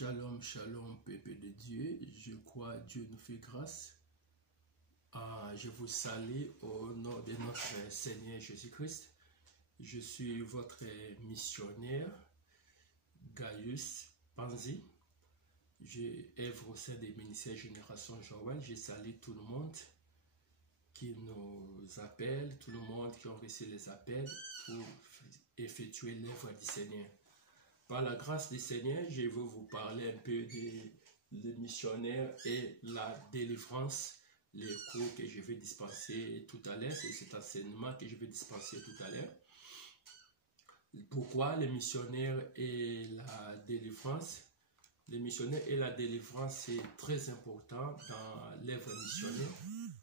Shalom, shalom, peuple de Dieu. Je crois Dieu nous fait grâce. Je vous salue au nom de notre Seigneur Jésus-Christ. Je suis votre missionnaire, Gaius Panzi. Je œuvre au sein des ministères Génération Joël. Je salue tout le monde qui nous appelle, tout le monde qui a reçu les appels pour effectuer l'œuvre du Seigneur. Par la grâce du Seigneur, je vais vous parler un peu des missionnaires et la délivrance, les cours que je vais dispenser tout à l'heure, c'est cet enseignement que je vais dispenser tout à l'heure. Pourquoi les missionnaires et la délivrance? Les missionnaires et la délivrance, c'est très important dans l'œuvre missionnaire.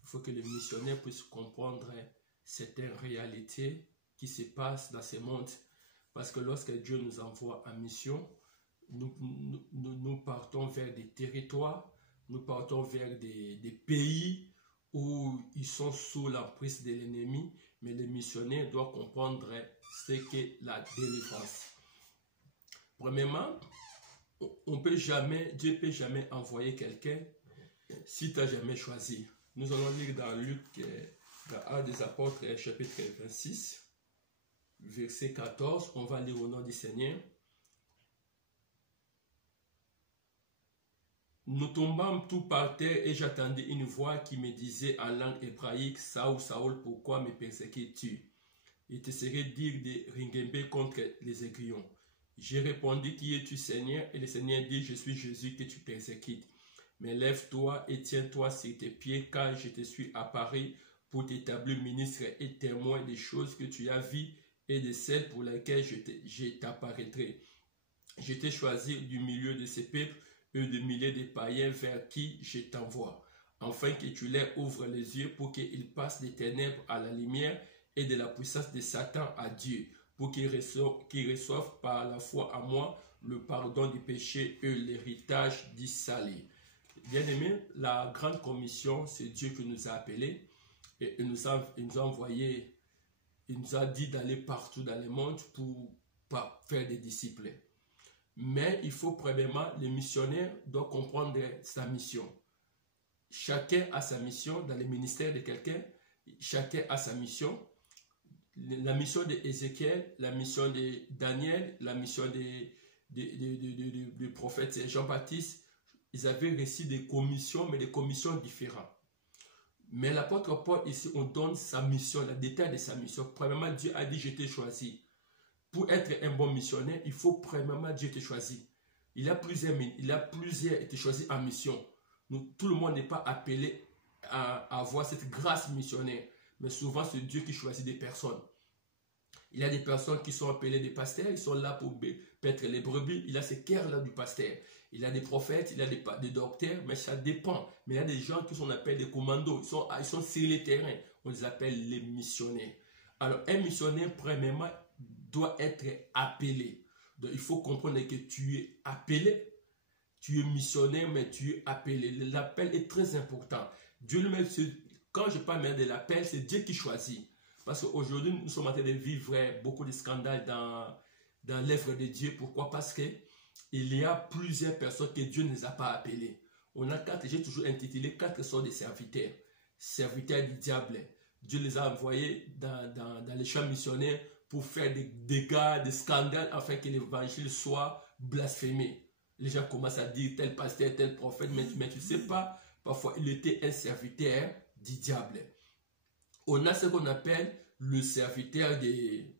Il faut que les missionnaires puissent comprendre certaines réalités qui se passent dans ce monde. Parce que lorsque Dieu nous envoie en mission, nous partons vers des territoires, nous partons vers des pays où ils sont sous l'emprise de l'ennemi, mais les missionnaires doivent comprendre ce qu'est la délivrance. Premièrement, Dieu ne peut jamais envoyer quelqu'un si tu n'as jamais choisi. Nous allons lire dans Luc, dans Actes des Apôtres, chapitre 26. Verset 14, on va lire au nom du Seigneur. Nous tombâmes tout par terre et j'attendais une voix qui me disait en langue hébraïque, Saoul, Saoul, pourquoi me persécutes-tu? Il te serait dire de ringember contre les aiguillons. J'ai répondu, qui es-tu Seigneur? Et le Seigneur dit, je suis Jésus que tu persécutes. Mais lève-toi et tiens-toi sur tes pieds, car je te suis apparu pour t'établir ministre et témoin des choses que tu as vues et de celles pour lesquelles je t'apparaîtrai. Je t'ai choisi du milieu de ces peuples et de milliers de païens vers qui je t'envoie, afin que tu leur ouvres les yeux pour qu'ils passent des ténèbres à la lumière et de la puissance de Satan à Dieu, pour qu'ils reçoivent par la foi en moi le pardon du péché et l'héritage du salut. Bien-aimés, la grande commission, c'est Dieu qui nous a appelés et il nous a envoyés. Il nous a dit d'aller partout dans le monde pour faire des disciples. Mais il faut premièrement, les missionnaires doivent comprendre sa mission. Chacun a sa mission dans le ministère de quelqu'un. Chacun a sa mission. La mission d'Ézéchiel, la mission de Daniel, la mission du prophète Jean-Baptiste, ils avaient reçu des commissions, mais des commissions différentes. Mais l'apôtre Paul, ici, on donne sa mission, le détail de sa mission. Premièrement, Dieu a dit, je t'ai choisi. Pour être un bon missionnaire, il faut premièrement, Dieu t'ai choisi. Il a plusieurs été choisi en mission. Tout le monde n'est pas appelé à avoir cette grâce missionnaire. Mais souvent, c'est Dieu qui choisit des personnes. Il y a des personnes qui sont appelées des pasteurs, ils sont là pour paître les brebis. Il y a ces cœurs-là du pasteur. Il y a des prophètes, il y a des docteurs, mais ça dépend. Mais il y a des gens qui sont appelés des commandos, ils sont sur les terrains. On les appelle les missionnaires. Alors, un missionnaire, premièrement, doit être appelé. Donc, il faut comprendre que tu es appelé. Tu es missionnaire, mais tu es appelé. L'appel est très important. Dieu lui-même, quand je parle de l'appel, c'est Dieu qui choisit. Parce qu'aujourd'hui, nous sommes en train de vivre beaucoup de scandales dans l'œuvre de Dieu. Pourquoi? Parce qu'il y a plusieurs personnes que Dieu ne les a pas appelées. On a quatre, j'ai toujours intitulé 4 sortes de serviteurs. Serviteurs du diable. Dieu les a envoyés dans les champs missionnaires pour faire des dégâts, des scandales, afin que l'évangile soit blasphémé. Les gens commencent à dire tel pasteur, tel prophète, mais tu ne sais pas, parfois il était un serviteur du diable. On a ce qu'on appelle le serviteur des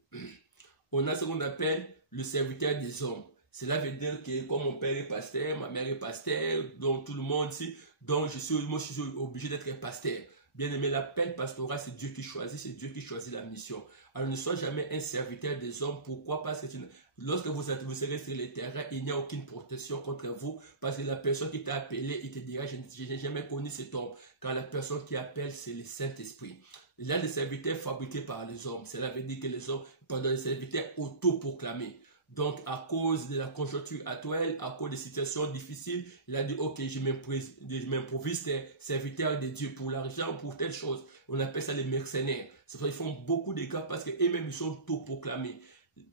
hommes. Cela veut dire que comme mon père est pasteur, ma mère est pasteur, donc tout le monde ici, donc moi je suis obligé d'être pasteur. Bien aimé, l'appel pastoral, c'est Dieu qui choisit la mission. Alors ne sois jamais un serviteur des hommes. Pourquoi? Parce que lorsque vous serez sur le terrain, il n'y a aucune protection contre vous. Parce que la personne qui t'a appelé, il te dira, je n'ai jamais connu cet homme. Car la personne qui appelle, c'est le Saint-Esprit. Il y a des serviteurs fabriqués par les hommes. Cela veut dire que les hommes, pendant les serviteurs autoproclamés. Donc, à cause de la conjoncture actuelle, à cause des situations difficiles, il a dit, ok, je m'improvise serviteur de Dieu pour l'argent, pour telle chose. On appelle ça les mercenaires. C'est pour ça qu'ils font beaucoup de cas parce qu'eux-mêmes, ils sont autoproclamés.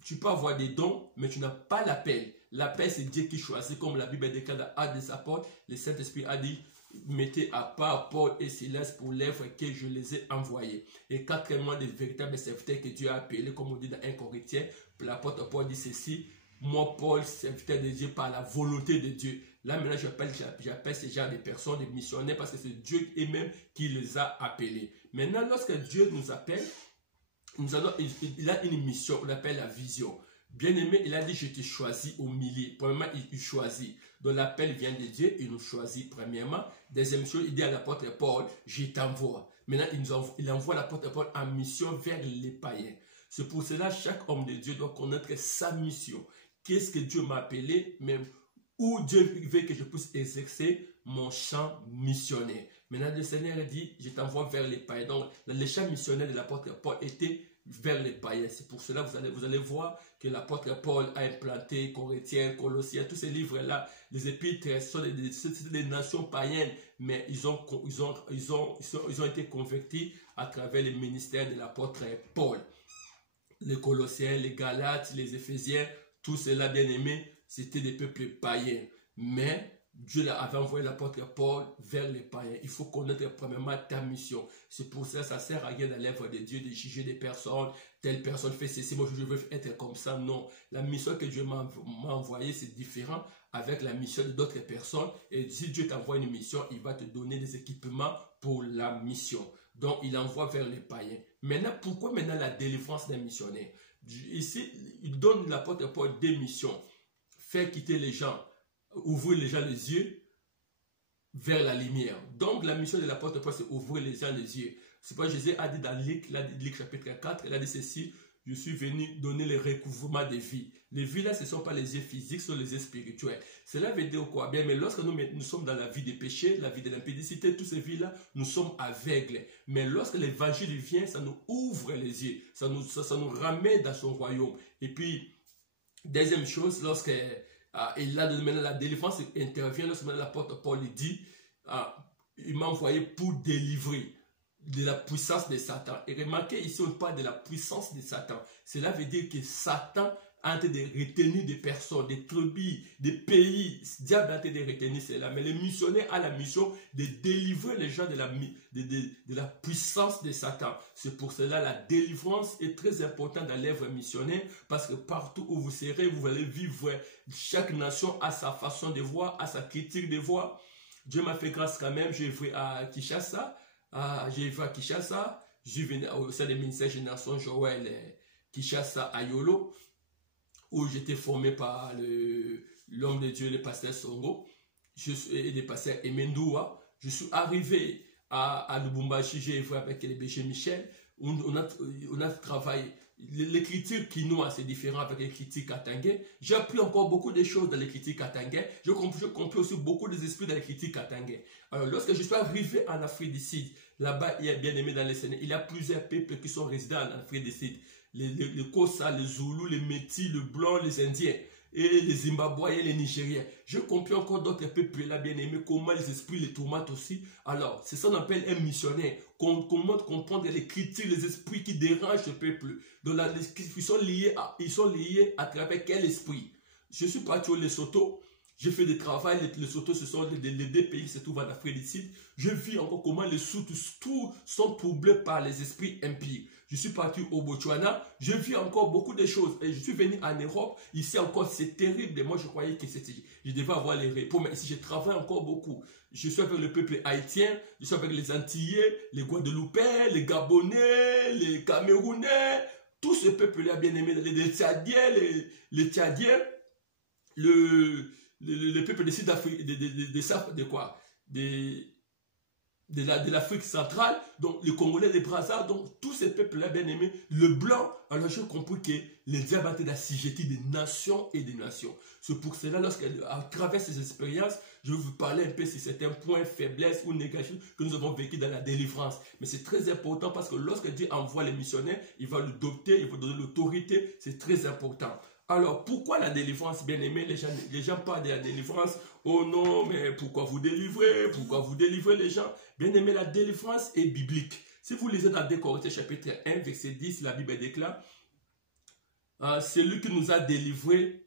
Tu peux avoir des dons, mais tu n'as pas l'appel. L'appel, c'est Dieu qui choisit, comme la Bible déclare dans Actes des Apôtres. Le Saint-Esprit a dit, mettez à part Paul et Silas pour l'œuvre que je les ai envoyés. Et quatrièmement, des véritables serviteurs que Dieu a appelés, comme on dit dans 1 Corinthiens, l'apôtre Paul dit ceci, moi Paul, serviteur de Dieu par la volonté de Dieu. Là maintenant, j'appelle ces gens des personnes, des missionnaires, parce que c'est Dieu lui-même qui les a appelés. Maintenant, lorsque Dieu nous appelle, il a une mission, on appelle la vision. Bien-aimé, il a dit, je te choisis au milieu. Premièrement, il choisit. Donc l'appel vient de Dieu, il nous choisit premièrement. Deuxième chose, il dit à l'apôtre Paul, je t'envoie. Maintenant, il envoie l'apôtre Paul en mission vers les païens. C'est pour cela que chaque homme de Dieu doit connaître sa mission. Qu'est-ce que Dieu m'a appelé, même où Dieu veut que je puisse exercer mon champ missionnaire. Maintenant, le Seigneur a dit, je t'envoie vers les païens. Donc, le champ missionnaire de l'apôtre Paul était vers les païens. C'est pour cela que vous allez voir que l'apôtre Paul a implanté Corinthiens, Colossiens, tous ces livres-là, les épîtres sont des nations païennes, mais ils ont été convertis à travers le ministère de l'apôtre Paul. Les Colossiens, les Galates, les Éphésiens, tout cela, bien aimé, c'était des peuples païens. Mais Dieu avait envoyé l'apôtre Paul vers les païens. Il faut connaître premièrement ta mission. C'est pour ça que ça ne sert à rien dans l'œuvre de Dieu de juger des personnes. Telle personne fait ceci, moi je veux être comme ça. Non, la mission que Dieu m'a envoyée, c'est différent avec la mission de d'autres personnes. Et si Dieu t'envoie une mission, il va te donner des équipements pour la mission. Donc, il envoie vers les païens. Maintenant, pourquoi maintenant la délivrance d'un missionnaire? Ici, il donne l'apôtre Paul des missions. Faire quitter les gens, ouvrir les gens les yeux vers la lumière. Donc, la mission de l'apôtre Paul, c'est ouvrir les gens les yeux. C'est pourquoi Jésus a dit dans Luc chapitre 4, il a dit ceci, je suis venu donner le recouvrement des vies. Les vies là, ce ne sont pas les yeux physiques, ce sont les yeux spirituels. Cela veut dire quoi? Bien, mais lorsque nous sommes dans la vie des péchés, la vie de l'impudicité, toutes ces vies-là, nous sommes aveugles. Mais lorsque l'évangile vient, ça nous ouvre les yeux, ça nous ramène dans son royaume. Et puis, deuxième chose, lorsque il a donné la délivrance intervient, lorsque l'apôtre Paul dit, il m'a envoyé pour délivrer de la puissance de Satan. Et remarquez, ici on parle de la puissance de Satan. Cela veut dire que Satan a été de retenir des personnes, des tribus, des pays. Diable a été de retenir cela. Mais le missionnaire a la mission de délivrer les gens de la puissance de Satan. C'est pour cela la délivrance est très importante dans l'œuvre missionnaire, parce que partout où vous serez, vous allez vivre. Chaque nation a sa façon de voir, a sa critique de voir. Dieu m'a fait grâce quand même. Je vais à Kinshasa. J'ai vu à Kinshasa, je venais au sein du ministère Génération Joël Kinshasa à Yolo, où j'étais formé par l'homme de Dieu, le pasteur Songo, et le pasteur Emendoua. Je suis arrivé à Lubumbashi, j'ai vu avec le berger Michel, où on a travaillé. L'écriture quinoa, c'est différent avec l'écriture katangais. J'ai appris encore beaucoup de choses dans l'écriture katangais. Je comprends aussi beaucoup des esprits dans l'écriture katangais. Alors, lorsque je suis arrivé en Afrique du Sud, là-bas, il y a bien aimé dans les Sénégal, il y a plusieurs peuples qui sont résidents en Afrique du Sud. Les Kosa, les Zoulous, les Métis, les Blancs, les Indiens, et les Zimbabwéens, les Nigériens. Je comprends encore d'autres peuples là, bien aimés, comment les esprits les tourmentent aussi. Alors, c'est ça qu'on appelle un missionnaire. Comment comprendre les critiques, les esprits qui dérangent ce peuple. Donc, ils sont liés à travers quel esprit? Je suis parti au Lesotho. J'ai fait des travaux. Les Lesotho, ce sont les deux pays qui se trouvent en Afrique du Sud. Je vis encore comment les Sous sont troublés par les esprits impies. Je suis parti au Botswana. Je vis encore beaucoup de choses. Et je suis venu en Europe. Ici encore, c'est terrible. Et moi, je croyais que je devais avoir les réponses. Mais ici, je travaille encore beaucoup. Je suis avec le peuple haïtien. Je suis avec les Antillais, les Guadeloupéens, les Gabonais, les Camerounais. Tous ces peuples-là, bien aimés. Les Tchadiens, les Tchadiens. Le peuple de Sud-Afrique, de l'Afrique centrale, donc les Congolais, les Brazzaville, donc tous ces peuples-là bien aimés, le blanc. Alors j'ai compris que les diables ont été assujettis des nations et des nations. C'est pour cela, lorsqu'à travers ces expériences, je vais vous parler un peu si c'est un point faiblesse ou négatif que nous avons vécu dans la délivrance. Mais c'est très important parce que lorsque Dieu envoie les missionnaires, il va le doter, il va donner l'autorité, c'est très important. Alors, pourquoi la délivrance, bien aimé? Les gens parlent de la délivrance. Oh non, mais pourquoi vous délivrez? Pourquoi vous délivrez les gens? Bien aimé, la délivrance est biblique. Si vous lisez dans 2 Corinthiens chapitre 1, verset 10, la Bible déclare, celui qui nous a délivrés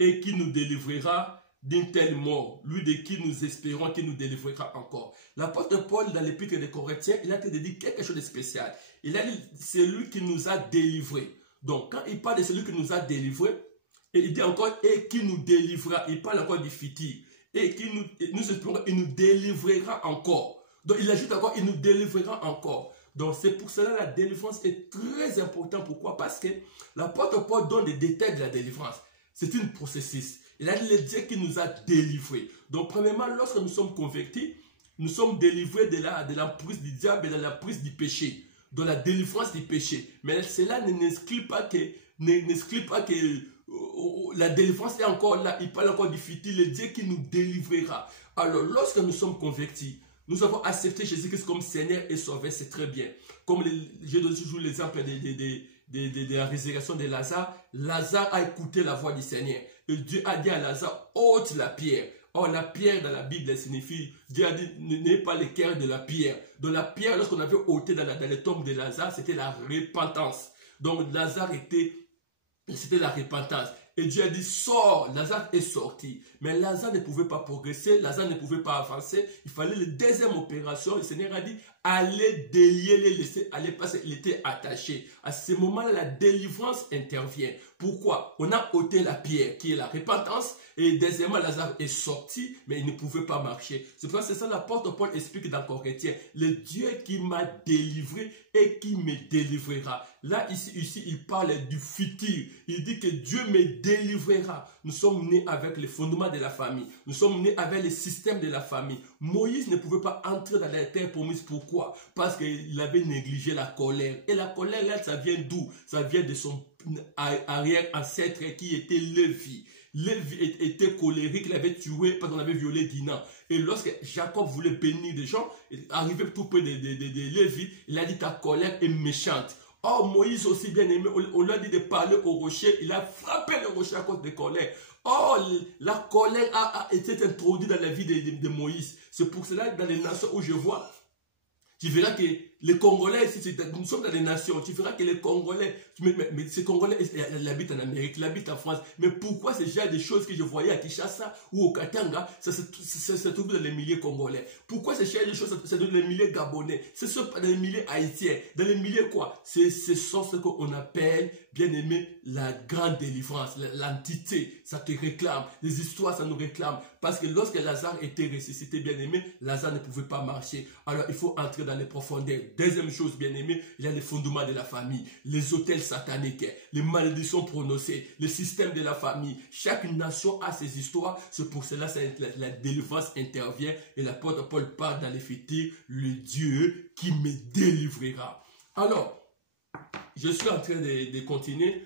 et qui nous délivrera d'une telle mort, lui de qui nous espérons qu'il nous délivrera encore. L'apôtre Paul, dans l'épître des Corinthiens, il a dit quelque chose de spécial. Il a dit, c'est lui qui nous a délivrés. Donc, quand il parle de celui qui nous a délivrés, et il dit encore, et qui nous délivrera, il parle encore du futur, et qui nous espérons, il nous délivrera encore. Donc, il ajoute encore, il nous délivrera encore. Donc, c'est pour cela que la délivrance est très importante. Pourquoi? Parce que l'apôtre Paul donne des détails de la délivrance. C'est un processus. Il a dit le Dieu qui nous a délivrés. Donc, premièrement, lorsque nous sommes convertis, nous sommes délivrés de l'emprise du diable et de l'emprise du péché, de la délivrance du péché. Mais cela n'exclut pas que la délivrance est encore là. Il parle encore du futur, le Dieu qui nous délivrera. Alors, lorsque nous sommes convertis, nous avons accepté Jésus-Christ comme Seigneur et Sauveur, c'est très bien. Comme j'ai donné toujours l'exemple de la résurrection de Lazare. Lazare a écouté la voix du Seigneur. Et Dieu a dit à Lazare, ôte la pierre. Or, la pierre dans la Bible signifie, Dieu a dit, n'ayez pas le cœur de la pierre. Donc la pierre, lorsqu'on avait ôté dans les tombes de Lazare, c'était la repentance. Donc Lazare c'était la repentance. Et Dieu a dit, sors. Lazare est sorti. Mais Lazare ne pouvait pas progresser. Lazare ne pouvait pas avancer. Il fallait la deuxième opération. Le Seigneur a dit, allez délier, les laisser aller parce qu'il était attaché. À ce moment-là, la délivrance intervient. Pourquoi? On a ôté la pierre qui est la repentance. Et deuxièmement, Lazare est sorti, mais il ne pouvait pas marcher. C'est pour ça que l'apôtre Paul explique dans Corinthiens. Le Dieu qui m'a délivré et qui me délivrera. Là, ici, il parle du futur. Il dit que Dieu me délivrera. Nous sommes nés avec les fondements de la famille. Nous sommes nés avec le système de la famille. Moïse ne pouvait pas entrer dans la terre promise. Pourquoi? Parce qu'il avait négligé la colère. Et la colère, là, ça vient d'où? Ça vient de son arrière-ancêtre qui était Lévi. Lévi était colérique, il avait tué parce qu'on avait violé Dina. Et lorsque Jacob voulait bénir des gens, arrivé tout près de Lévi, il a dit ta colère est méchante. Or, Moïse aussi bien aimé, on lui a dit de parler au rocher, il a frappé le rocher à cause de colère. Or, la colère a été introduite dans la vie de Moïse. C'est pour cela que dans les nations où je vois, tu verras que les Congolais, nous sommes dans les nations, tu verras que les Congolais, mais ces Congolais, ils habitent en Amérique, ils habitent en France. Mais pourquoi ce genre de choses que je voyais à Kinshasa ou au Katanga, ça se trouve dans les milliers Congolais? Pourquoi ce genre de choses, c'est dans les milliers Gabonais? Ce sont dans les milliers Haïtiens. Dans les milliers quoi? Ce sont ce qu'on appelle, bien aimé, la grande délivrance, l'entité. Ça te réclame. Les histoires, ça nous réclame. Parce que lorsque Lazare était ressuscité, bien aimé, Lazare ne pouvait pas marcher. Alors il faut entrer dans les profondeurs. Deuxième chose, bien aimé, il y a les fondements de la famille, les autels sataniques, les malédictions prononcées, le système de la famille. Chaque nation a ses histoires. C'est pour cela que la délivrance intervient. Et l'apôtre Paul parle dans les futurs, le Dieu qui me délivrera. Alors, je suis en train de continuer.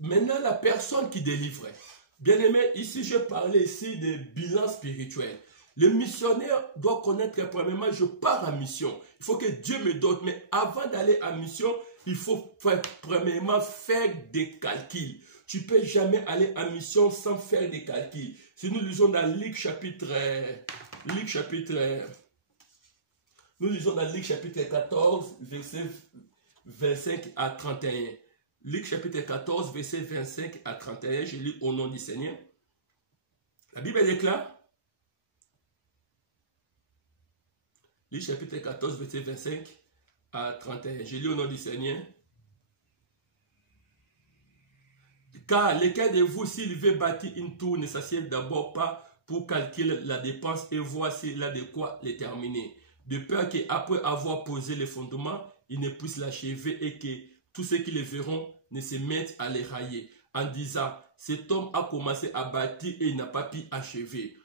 Maintenant, la personne qui délivre. Bien aimé, ici, je parlais ici de bilan spirituel. Le missionnaire doit connaître, premièrement, je pars en mission. Il faut que Dieu me donne. Mais avant d'aller en mission, il faut premièrement faire des calculs. Tu ne peux jamais aller en mission sans faire des calculs. Si nous lisons dans Luc chapitre 14, verset 25 à 31. Luc chapitre 14, verset 25 à 31. Je lis au nom du Seigneur. La Bible déclare. Luc chapitre 14, verset 25 à 31. Je lis au nom du Seigneur. Car lequel de vous, s'il veut bâtir une tour, ne s'assied d'abord pas pour calculer la dépense et voir s'il a de quoi les terminer. De peur qu'après avoir posé les fondements, il ne puisse l'achever et que tous ceux qui le verront ne se mettent à les railler. En disant, cet homme a commencé à bâtir et il n'a pas pu achever.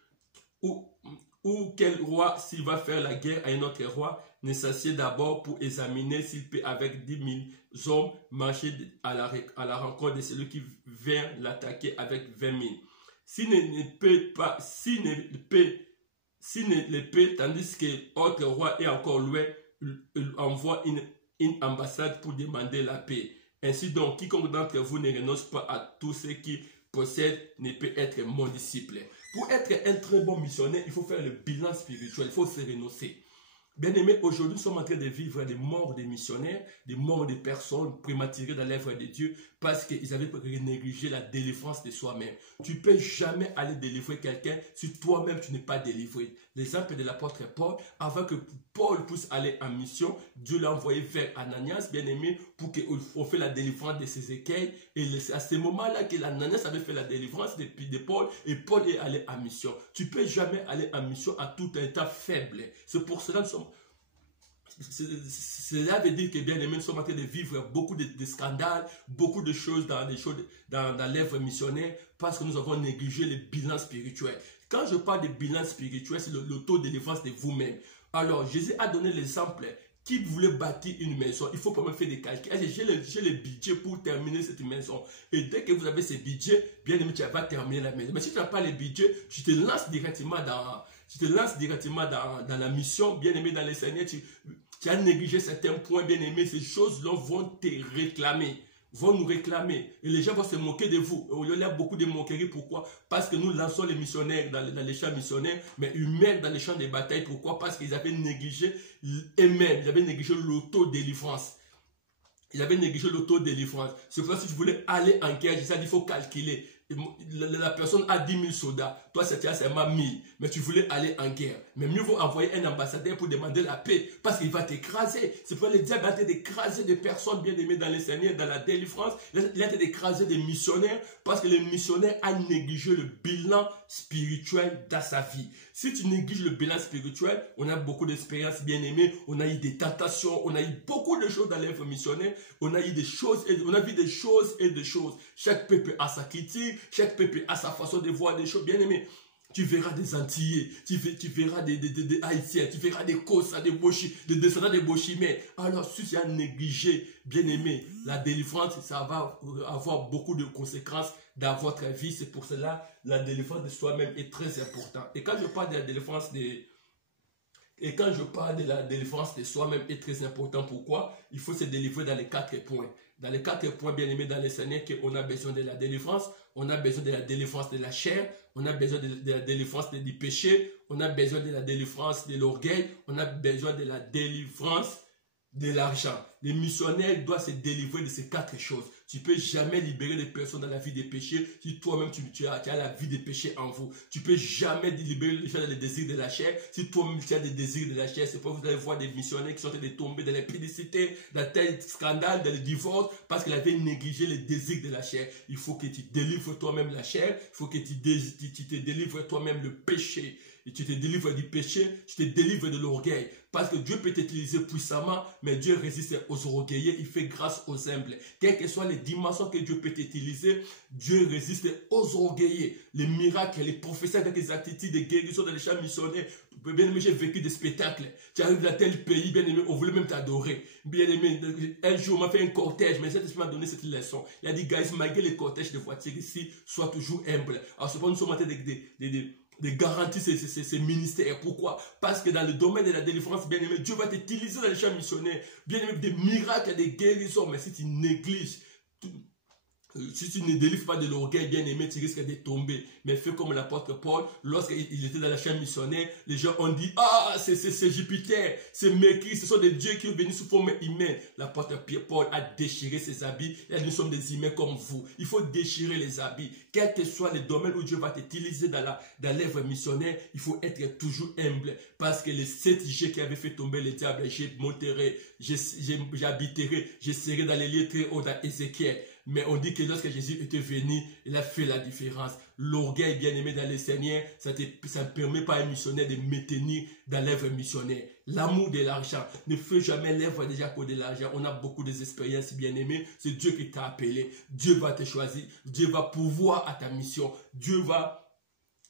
Ou quel roi, s'il va faire la guerre à un autre roi, ne s'assied d'abord pour examiner s'il peut avec 10 000 hommes marcher à la rencontre de celui qui vient l'attaquer avec 20 000. S'il ne le peut, tandis que l'autre roi est encore loin, il envoie une ambassade pour demander la paix. Ainsi donc, quiconque d'entre vous ne renonce pas à tout ce qu'il possède ne peut être mon disciple. Pour être un très bon missionnaire, il faut faire le bilan spirituel, il faut se renoncer. Bien aimé, aujourd'hui, nous sommes en train de vivre des morts des missionnaires, des morts des personnes prématurées dans l'œuvre de Dieu parce qu'ils avaient négligé la délivrance de soi-même. Tu ne peux jamais aller délivrer quelqu'un si toi-même tu n'es pas délivré. L'exemple de l'apôtre Paul, avant que Paul puisse aller en mission, Dieu l'a envoyé vers Ananias, bien aimé, pour qu'on fasse la délivrance de ses écueils. Et c'est à ce moment-là que Ananias avait fait la délivrance de Paul et Paul est allé en mission. Tu ne peux jamais aller en mission à tout un état faible. C'est pour cela que nous sommes... Cela veut dire que bien aimé, nous sommes en train de vivre beaucoup de scandales, beaucoup de choses dans l'œuvre missionnaire parce que nous avons négligé le bilan spirituel. Quand je parle de bilan spirituel, c'est l'auto-délivrance de vous-même. Alors, Jésus a donné l'exemple. Qui voulait bâtir une maison, il faut quand même faire des calculs. J'ai le budget pour terminer cette maison. Et dès que vous avez ce budget, bien aimé, tu vas terminer la maison. Mais si tu n'as pas le budget, tu te lances directement dans la mission, bien aimé, dans les Seigneurs. Tu as négligé certains points, bien aimé. Ces choses-là vont te réclamer. Vont nous réclamer. Et les gens vont se moquer de vous. Il y a beaucoup de moqueries. Pourquoi? Parce que nous lançons les missionnaires dans les champs missionnaires, mais humains dans les champs de bataille. Pourquoi? Parce qu'ils avaient négligé eux-mêmes. Ils avaient négligé l'auto-délivrance. Ils avaient négligé l'auto-délivrance. C'est pour ça que si tu voulais aller en guerre, il faut calculer. La personne a 10 000 soldats, toi c'était seulement 1000, mais tu voulais aller en guerre. Mais mieux vaut envoyer un ambassadeur pour demander la paix, parce qu'il va t'écraser. C'est pour le diable a été d'écraser des personnes bien aimées dans les Seigneurs, dans la délivrance. Il a été d'écraser des missionnaires, parce que le missionnaire a négligé le bilan spirituel dans sa vie. Si tu négliges le bilan spirituel, on a beaucoup d'expériences bien aimées, on a eu des tentations, on a eu beaucoup de choses dans l'œuvre missionnaire, on a eu des choses, on a vu des choses et des choses. Chaque peuple a sa critique, chaque peuple a sa façon de voir des choses bien aimées. Tu verras des Antillais, tu verras des Haïtiens, tu verras des Kossa, des descendants de Bochimais. Alors, si tu as négligé, bien aimé, la délivrance, ça va avoir beaucoup de conséquences dans votre vie. C'est pour cela la délivrance de soi-même est très importante. Et quand je parle de la délivrance de soi-même est très important. Pourquoi? Il faut se délivrer dans les 4 points. Dans les 4 points bien aimés dans les Seigneurs, qu'on a besoin de la délivrance, on a besoin de la délivrance de la chair, on a besoin de la délivrance du péché, on a besoin de la délivrance de l'orgueil, on a besoin de la délivrance de l'argent. Les missionnaires doivent se délivrer de ces 4 choses. Tu ne peux jamais libérer les personnes dans la vie des péchés si toi-même tu as la vie des péchés en vous. Tu ne peux jamais libérer les gens dans les désirs de la chair si toi-même tu as des désirs de la chair. C'est pourquoi vous allez voir des missionnaires qui sont en train de tomber dans l'impudicité, dans tel scandale, dans le divorce, parce qu'ils avaient négligé les désirs de la chair. Il faut que tu délivres toi-même la chair, il faut que tu te délivres toi-même le péché. Et tu te délivres du péché, tu te délivres de l'orgueil. Parce que Dieu peut t'utiliser puissamment, mais Dieu résiste aux orgueilleux, il fait grâce aux humbles. Quelles que soient les dimensions que Dieu peut t'utiliser, Dieu résiste aux orgueilleux. Les miracles, les prophéties avec les attitudes de guérison dans les champs missionnaires. Bien aimé, j'ai vécu des spectacles. Tu arrives dans tel pays, bien aimé, on voulait même t'adorer. Bien aimé, un jour, on m'a fait un cortège, mais cet esprit m'a donné cette leçon. Il a dit, guys, malgré les cortèges de voitures ici, sois toujours humble. Alors, c'est pas nous sommes en train de garantir ces ministères. Pourquoi? Parce que dans le domaine de la délivrance, bien aimé, Dieu va t'utiliser dans les champs missionnaires. Bien aimé, des miracles, des guérisons, mais si tu négliges, si tu ne délivres pas de l'orgueil, bien aimé, tu risques de tomber. Mais fais comme l'apôtre Paul, lorsqu'il était dans la champ missionnaire, les gens ont dit, ah, c'est Jupiter, c'est Mercure, ce sont des dieux qui sont venus sous forme humaine. L'apôtre Paul a déchiré ses habits. Il a dit, nous sommes des humains comme vous. Il faut déchirer les habits. Quel que soit le domaine où Dieu va t'utiliser dans l'œuvre missionnaire, il faut être toujours humble. Parce que les 7 G qui avaient fait tomber le diable, j'ai monterai, j'habiterai, je serai dans les lieux très hauts dans Ézéchiel. Mais on dit que lorsque Jésus était venu, il a fait la différence. L'orgueil bien aimé dans les Seigneurs, ça ne permet pas à un missionnaire de maintenir dans l'œuvre missionnaire. L'amour de l'argent, ne fais jamais l'œuvre déjà pour de l'argent. On a beaucoup d'expériences bien aimées. C'est Dieu qui t'a appelé. Dieu va te choisir. Dieu va pouvoir à ta mission. Dieu va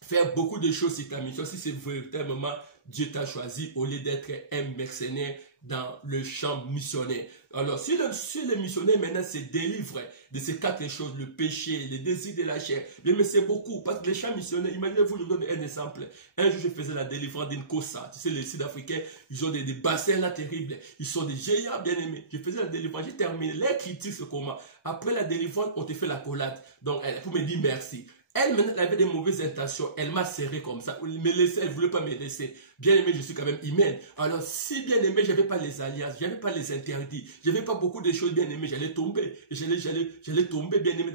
faire beaucoup de choses sur ta mission. Si c'est véritablement Dieu t'a choisi au lieu d'être un mercenaire dans le champ missionnaire. Alors, si le missionnaire maintenant se délivre de ces 4 choses, le péché, les désirs de la chair, mais c'est beaucoup, parce que les champs missionnaires, imaginez-vous, je vous donne un exemple. Un jour, je faisais la délivrance d'une Kossa. Tu sais, les Sud-Africains, ils ont des bassins là terribles. Ils sont des géants bien aimés. Je faisais la délivrance, j'ai terminé. Les critiques, c'est comment? Après la délivrance, on te fait la collade. Donc, pour me dire merci. Elle, maintenant, elle avait des mauvaises intentions. Elle m'a serré comme ça. Elle me laissait, elle ne voulait pas me laisser. Bien aimé, je suis quand même humaine. Alors, si bien aimé, je n'avais pas les alliances, je n'avais pas les interdits, je n'avais pas beaucoup de choses bien aimées, j'allais tomber. J'allais tomber, bien aimé,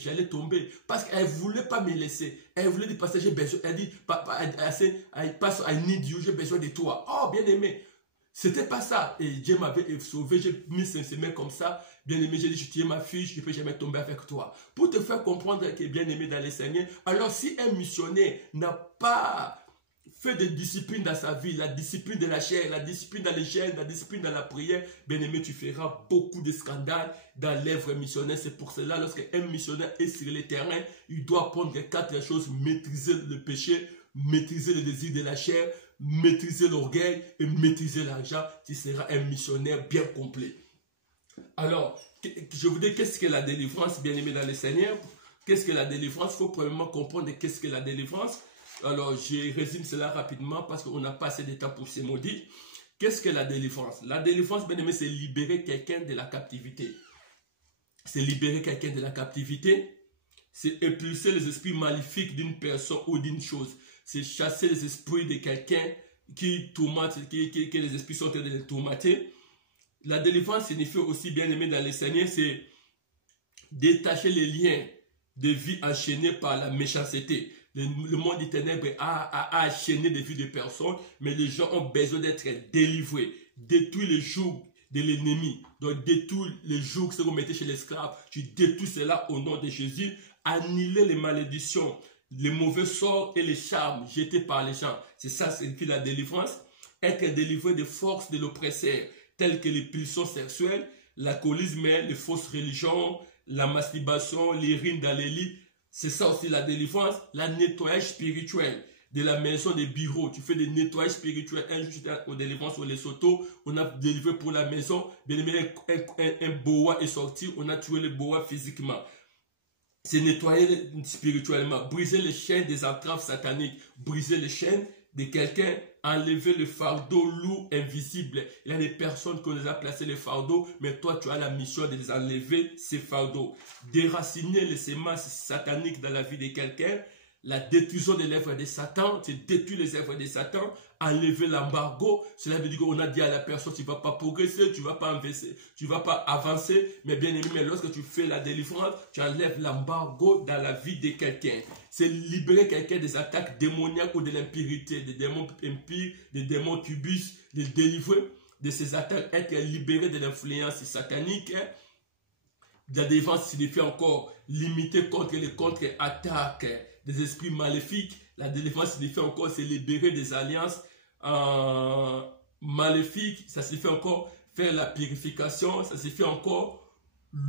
j'allais tomber. Parce qu'elle ne voulait pas me laisser. Elle voulait dire, parce que j'ai besoin. Elle dit, papa, I need you, j'ai besoin de toi. Oh, bien aimé. C'était pas ça. Et Dieu m'avait sauvé, j'ai mis ses mains comme ça. Bien aimé, j'ai dit, tu es ma fille, je ne peux jamais tomber avec toi. Pour te faire comprendre que bien aimé dans les Seigneur, alors si un missionnaire n'a pas fait de discipline dans sa vie, la discipline de la chair, la discipline dans les chaînes, la discipline dans la prière, bien aimé, tu feras beaucoup de scandales dans l'œuvre missionnaire. C'est pour cela, lorsqu'un missionnaire est sur le terrain, il doit apprendre 4 choses: maîtriser le péché, maîtriser le désir de la chair, maîtriser l'orgueil et maîtriser l'argent. Tu seras un missionnaire bien complet. Alors, je vous dis qu'est-ce que la délivrance, bien aimé dans le Seigneur. Qu'est-ce que la délivrance? Il faut premièrement comprendre qu'est-ce que la délivrance. Alors, je résume cela rapidement parce qu'on n'a pas assez de temps pour se maudire. Qu'est-ce que la délivrance? La délivrance, bien aimé, c'est libérer quelqu'un de la captivité. C'est libérer quelqu'un de la captivité. C'est expulser les esprits maléfiques d'une personne ou d'une chose. C'est chasser les esprits de quelqu'un qui tourmente, que les esprits sont en train de les tourmenter. La délivrance signifie aussi, bien aimé dans le Seigneur, c'est détacher les liens de vie enchaînés par la méchanceté. Le monde des ténèbres a enchaîné des vies de personnes, mais les gens ont besoin d'être délivrés. Détruire le joug de l'ennemi. Donc détruire le joug que vous mettez chez l'esclave. Tu détruis cela au nom de Jésus. Annuler les malédictions, les mauvais sorts et les charmes jetés par les gens. C'est ça, c'est la délivrance. Être délivré des forces de l'oppresseur, telles que les pulsions sexuelles, l'alcoolisme, les fausses religions, la masturbation, les rimes dans les lits. C'est ça aussi la délivrance. La nettoyage spirituel de la maison, des bureaux. Tu fais des nettoyages spirituels. Un jour, j'étais aux délivrances au Lesotho. On a délivré pour la maison. Bien aimé, un boa est sorti. On a tué le boa physiquement. C'est nettoyer spirituellement, briser les chaînes des entraves sataniques, briser les chaînes de quelqu'un, enlever le fardeau lourd, invisible. Il y a des personnes qu'on les a placé les fardeaux, mais toi tu as la mission de les enlever, ces fardeaux. Déraciner les semences sataniques dans la vie de quelqu'un, la détruction de l'œuvre de Satan, tu détruis les œuvres de Satan, enlever l'embargo. Cela veut dire qu'on a dit à la personne, tu ne vas pas progresser, tu ne vas pas avancer, mais bien aimé, mais lorsque tu fais la délivrance, tu enlèves l'embargo dans la vie de quelqu'un. C'est libérer quelqu'un des attaques démoniaques ou de l'impurité, des démons impurs, des démons tubus, les délivrer de ces attaques, être libéré de l'influence satanique. La délivrance signifie encore limiter contre les contre-attaques des esprits maléfiques. La délivrance signifie encore se libérer des alliances maléfiques. Ça signifie encore faire la purification. Ça signifie encore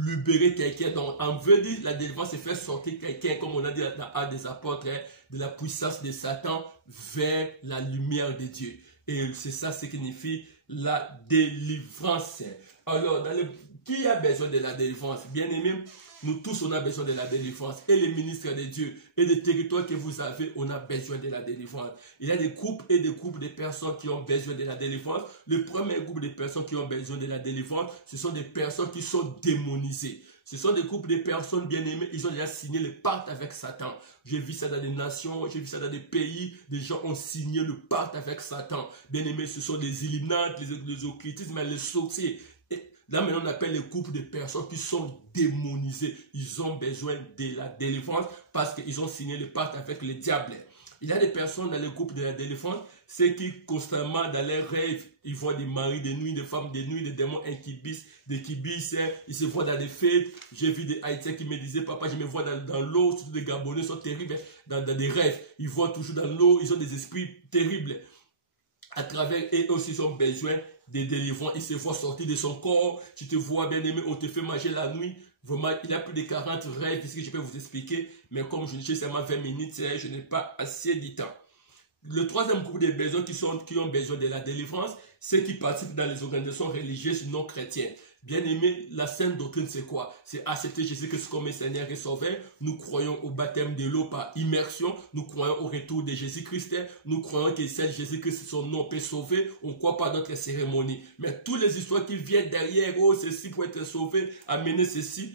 libérer quelqu'un. Donc, en veut dire, la délivrance, c'est faire sortir quelqu'un, comme on a dit dans Actes des Apôtres, de la puissance de Satan vers la lumière de Dieu. Et c'est ça ce qui signifie la délivrance. Alors, qui a besoin de la délivrance? Bien aimé, nous tous, on a besoin de la délivrance. Et les ministres de Dieu et les territoires que vous avez, on a besoin de la délivrance. Il y a des groupes et des groupes de personnes qui ont besoin de la délivrance. Le premier groupe de personnes qui ont besoin de la délivrance, ce sont des personnes qui sont démonisées. Ce sont des groupes de personnes bien aimées, ils ont déjà signé le pacte avec Satan. J'ai vu ça dans des nations, j'ai vu ça dans des pays, des gens ont signé le pacte avec Satan. Bien aimés, ce sont des Illuminates, les occultistes, les sorciers. Là, maintenant, on appelle les groupes de personnes qui sont démonisées. Ils ont besoin de la délivrance parce qu'ils ont signé le pacte avec le diable. Il y a des personnes dans le groupe de la délivrance, ceux qui constamment dans leurs rêves, ils voient des maris de nuit, des femmes de nuit, des démons incubus, des kibis, ils se voient dans des fêtes. J'ai vu des Haïtiens qui me disaient, papa, je me vois dans l'eau, surtout des Gabonais sont terribles, dans des rêves. Ils voient toujours dans l'eau, ils ont des esprits terribles. À travers, et aussi, ils ont besoin de délivrance. Ils se voient sortir de son corps. Tu te vois bien aimé, on te fait manger la nuit. Vraiment, il y a plus de 40 rêves ici que je peux vous expliquer. Mais comme je n'ai seulement 20 minutes, je n'ai pas assez de temps. Le troisième groupe de besoins qui ont besoin de la délivrance, c'est qui participent dans les organisations religieuses non chrétiennes. Bien aimé, la sainte doctrine, c'est quoi? C'est accepter Jésus-Christ comme Seigneur et Sauveur. Nous croyons au baptême de l'eau par immersion. Nous croyons au retour de Jésus-Christ. Nous croyons que seul Jésus-Christ, son nom peut sauver. On ne croit pas à notre cérémonie. Mais toutes les histoires qui viennent derrière, oh, ceci pour être sauvé, amener ceci.